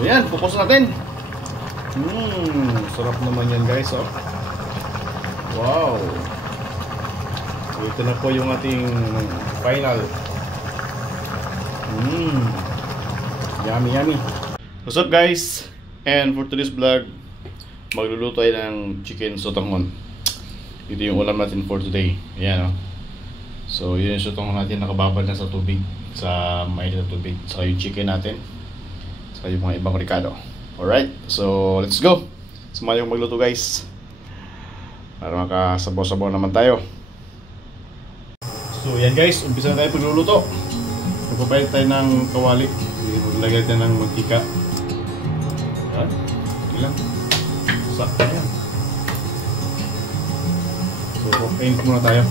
Ayan, focus natin. Sarap naman yan guys, oh. Wow. So, ito na po yung ating final. Yummy, yummy. What's up guys? And for today's vlog, magluluto tayo ng chicken sotanghon. Ito yung ulam natin for today. Ayan, oh. So yun yung sotanghon natin, nakababad na sa tubig, sa mainit na tubig. Saka yung chicken natin, saka yung mga ibang ricado. Alright, so let's go. Samahan yung magluto guys, para makasabaw-sabaw naman tayo. So yan guys, umpisa na tayo pagluluto. Magpapalit tayo ng kawali. Maglagay tayo ng mantika. Yan, ilang sakto yan. So paint muna tayo.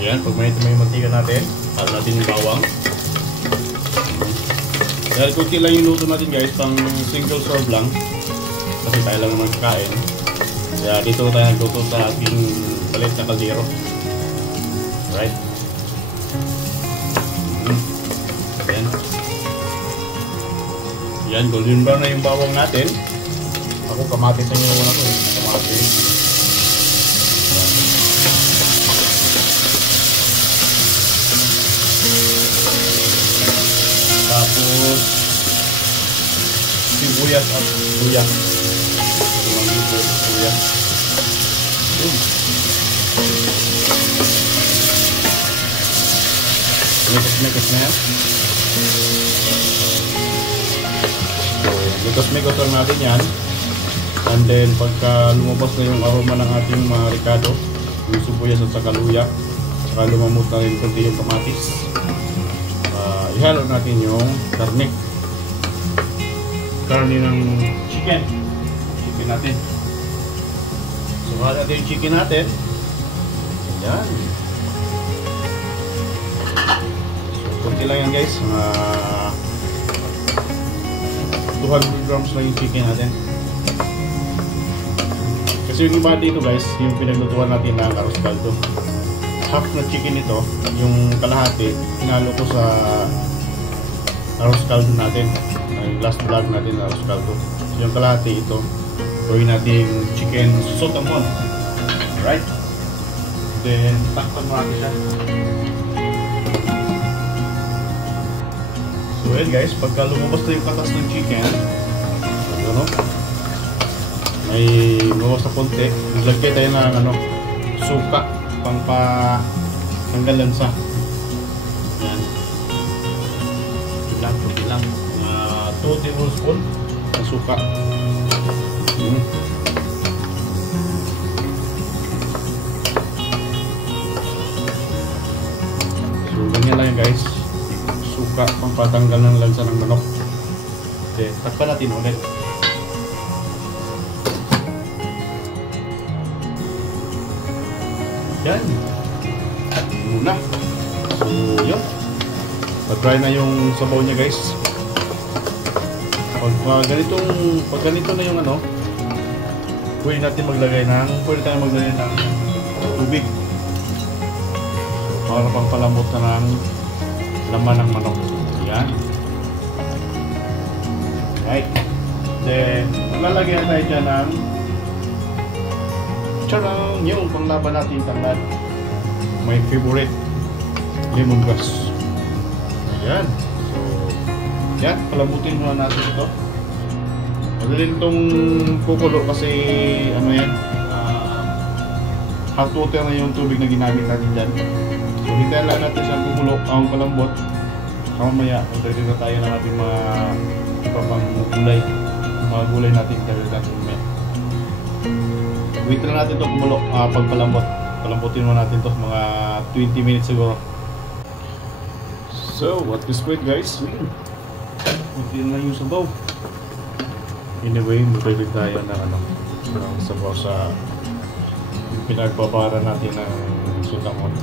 Ayan, pag mainit na yung mantika natin, add natin yung bawang. Dahil kunti lang yung luto natin guys, pang single serve lang, kasi tayo lang naman kakain. Kaya dito tayo nagluto sa ating palit na kaldero. Alright. Ayan. Ayan, golden brown na yung bawang natin. Ako kamatis na yung una ko eh. Kamatis. Tapos sibuyas at luya. Mikos-mikos na yan. So, mikos-mikos lang natin yan. And then pagka lumabas na yung aroma ng ating mga ricado, yung sibuyas at saka luya, saka lumamot na rin kunti yung kamatis, ihalo natin yung karne ng chicken natin. So halo natin yung chicken natin. Ayan. So kunti lang yan guys, 200 grams lang yung chicken natin. Kasi yung iba dito guys, yung pinaglutuan natin ng arroz caldo, half na chicken ito, yung kalahati hinalo ko sa arroz caldo natin, yung last vlog natin arroz caldo. So yung kalahati ito, gawin natin chicken sotanghon. Right? Then takpan mo natin siya. So yun guys, pagka lumabas na yung katas ng chicken, ano, may lumabas na konti, maglagay tayo ng suka pang tanggal lansa. Yan. Kunti lang. 2 tablespoon ng suka. So ganyan lang yan guys. Suka pang patanggal ng lansa ng manok. Okay, takpan natin ulit. Yan. Muna. So, yun. Pag-dry na yung sabaw niya guys. Pag ganito na yung pwede tayo maglagay ng tubig. Para pang palambot na ng laman ng manok. Yan. Right. Then, maglalagay tayo dyan ng charang, yung panglaban natin tanglad. My favorite, lemongrass. Ayan. So, yan, palambutin muna natin ito. Madali itong kukulo kasi hot water na yung tubig na ginamit natin dyan. So, hintayin lang natin siyang kukulo ang palambot. Mamaya, magdagdag na tayo ng ating mga ipapang gulay. Mga gulay natin, dagdag natin mamaya. Wait lang natin ito kumulo, pagpalambot. Palambutin mo natin ito mga 20 minutes siguro. So, at this point guys, kunti na yung sabaw. Anyway, magdagdag tayo ng sabaw sa pinagpapara natin ng sotanghon.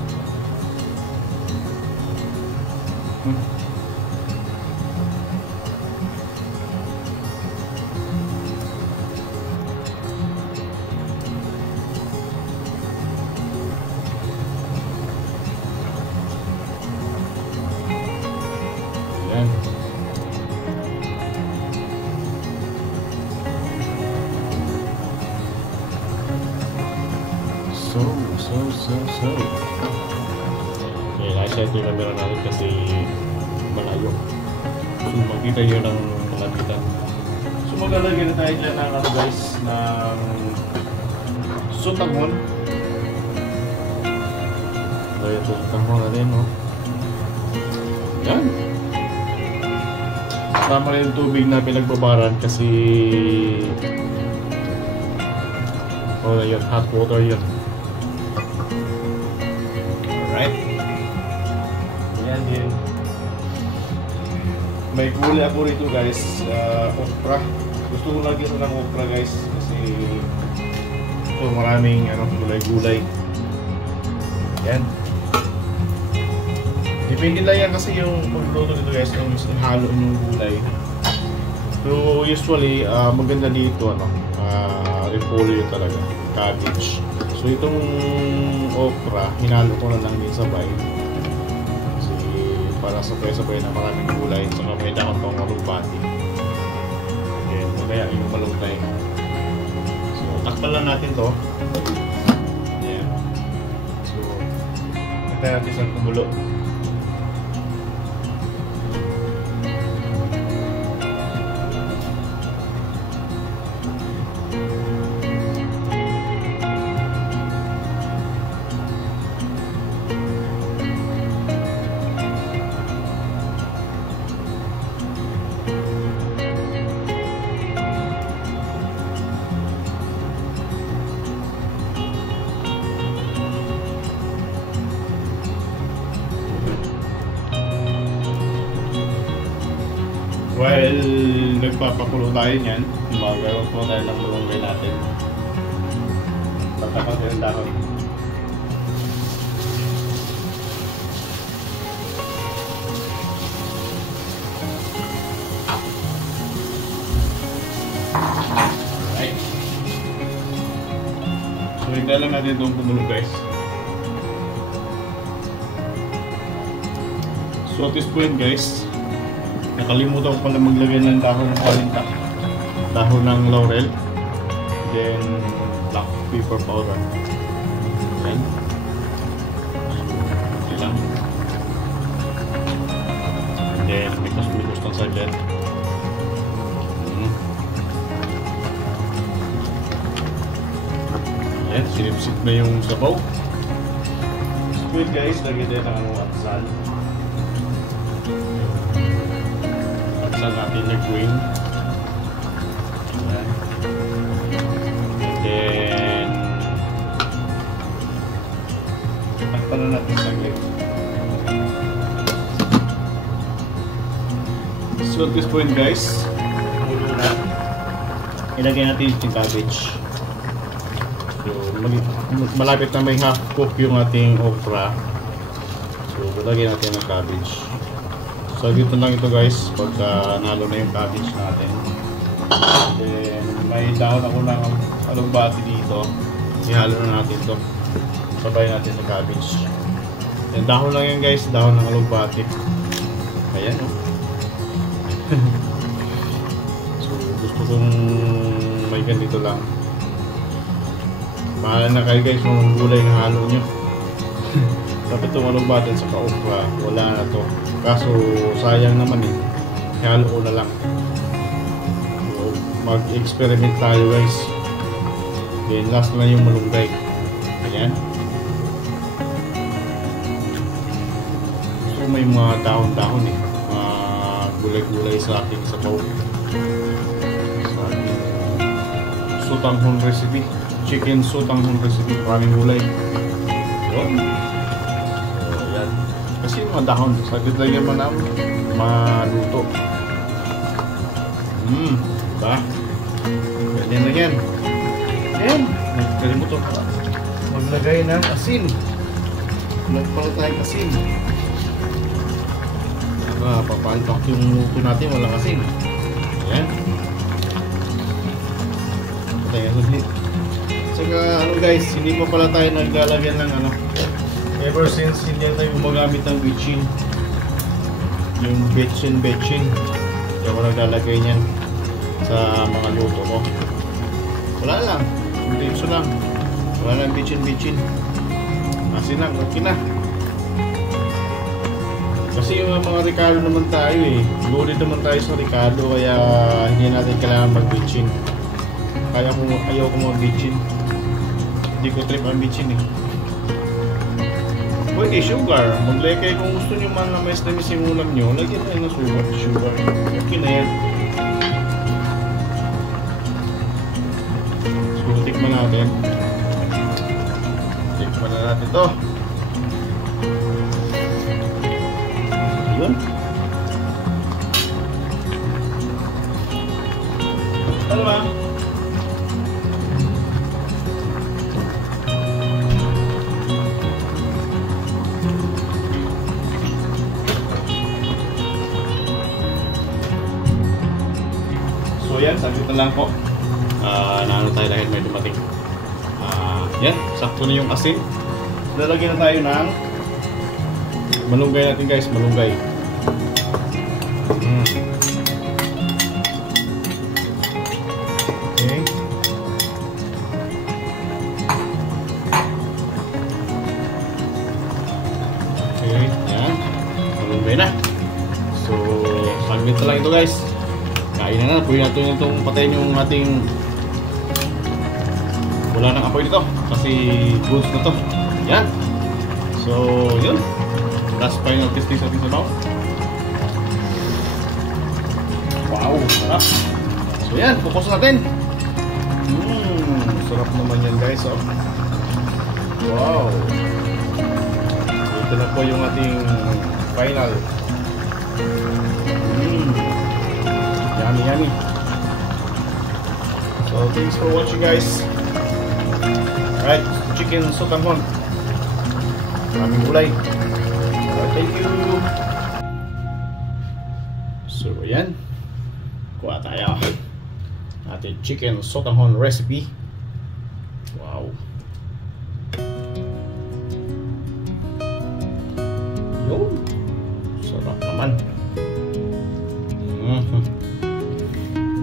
Ayan. So, okay, nasa ito yung camera natin kasi malayo. So, makita nyo ng malapitan. So, maglalagyan na tayo dyan ng ano guys, ng sotanghon. So, ito sotanghon na rin, no? Yan. Tama rin yung tubig na pinagbabaran kasi yun, hot water yun. Alright. Yan din. May gulay ako rito guys, okra. Gusto ko lagi ito ng okra guys kasi ito maraming gulay-gulay. Yan. Depende lang yan kasi yung pagluluto dito guys, yung halo yung gulay. Pero usually, maganda dito repolyo talaga, cabbage. So itong okra, hinalo ko na lang din sabay. Kasi para sabay-sabay na maraming gulay, saka may dahon pang malugbati. Okay, kaya yung malutay. So takpan lang natin to. Ayan. So, natin natin sa kumulo. While nagpapakulo tayo niyan, magagawa po tayo ng malunggay natin. Tatapat yung dahon. Alright. So, hintay lang natin itong kumulo guys. So, at this point guys, nakalimutan ko pala maglagay ng dahon ng palinta, dahon ng laurel, then black pepper powder. Then, okay lang. And then, mikos-mikos ng saglit. Ayan, sinipsip na yung sabaw. Squid guys, lagyan din ng atsal. Natin na green. Ayan. And then takpan na natin saglit. So at this point guys, ilagay natin yung cabbage. So malapit na may half cook yung ating okra. So ilagay natin yung cabbage. So dito lang ito guys, pagka nalo na yung cabbage natin. Then may dahon ako ng alugbati dito. Ihalo na natin ito. Sabay natin sa cabbage. Then dahon lang yan guys, dahon ng alugbati. Ayan o. So gusto kong may ganito lang. Bahala na kayo guys, mga gulay na halo nyo. Dapat itong alugbati sa okra, wala na to. Kaso sayang naman ihalo ko na lang. So, mag-experiment tayo guys. Then last na yung malunggay. Ayan. So may mga dahon-dahon mga gulay-gulay sa ating sabaw. Sa ating sotanghon recipe, chicken sotanghon recipe, maraming gulay. Yun. Kasi mga dahon, saglit lang yan maluto. Diba? Ganyan na yan. Yan. Nagkalimutan ko. Maglagay ng asin. Nagpala tayong asin. Papalpak yung luto natin, walang asin. Ayan. Patay ang saglit. Saka guys, hindi pa pala tayo naglalagyan ng ever since hindi tayo gumagamit ng bitchin, yung bitchin hindi ako naglalagay niyan sa mga luto ko. Wala lang, diretso lang, wala lang bitchin. Asin lang, okay na. Kasi yung mga Ricardo naman tayo eh. Loaded naman tayo sa Ricardo, kaya hindi natin kailangan mag-bitchin. Ayaw ko mag-bitchin. Hindi ko trip ang bitchin eh. Pwede sugar. Maglagay kung gusto nyo man na mais na yung ulam nyo, lagyan na ng sugar. Okay na yan. So, tikman natin. Tikman na natin to. Yun. Ano ba? So yan, saglit na lang po. Naano tayo dahil may dumating. Yan, sakto na yung asin. Lalagyan na tayo ng malunggay natin guys, malunggay. Okay. Okay, yan. Malunggay na. So, saglit na lang ito guys. Kain na na, pwede natin itong patayin yung ating wala nang apoy dito kasi goods na to. Yan. So, yun. Last final testing sa ating sabaw. Wow, sarap. So yan, focus natin. Sarap naman yan guys. Oh. Wow. Ito na po yung ating final. Yummy, yummy. So thanks for watching guys. Alright, chicken sotanghon. Maraming gulay. Thank you. So ayan, kuha tayo ating chicken sotanghon recipe. Wow. Yun, sarap naman.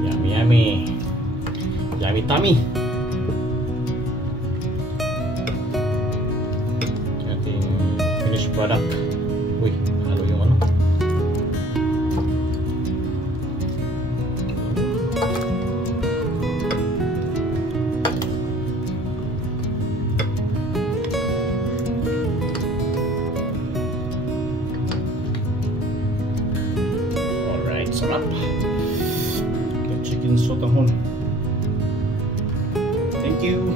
Yummy yummy. Yummy tummy. Ating finished product. Uy, halo yung ano. Alright, sarap. The chicken sotanghon. Thank you.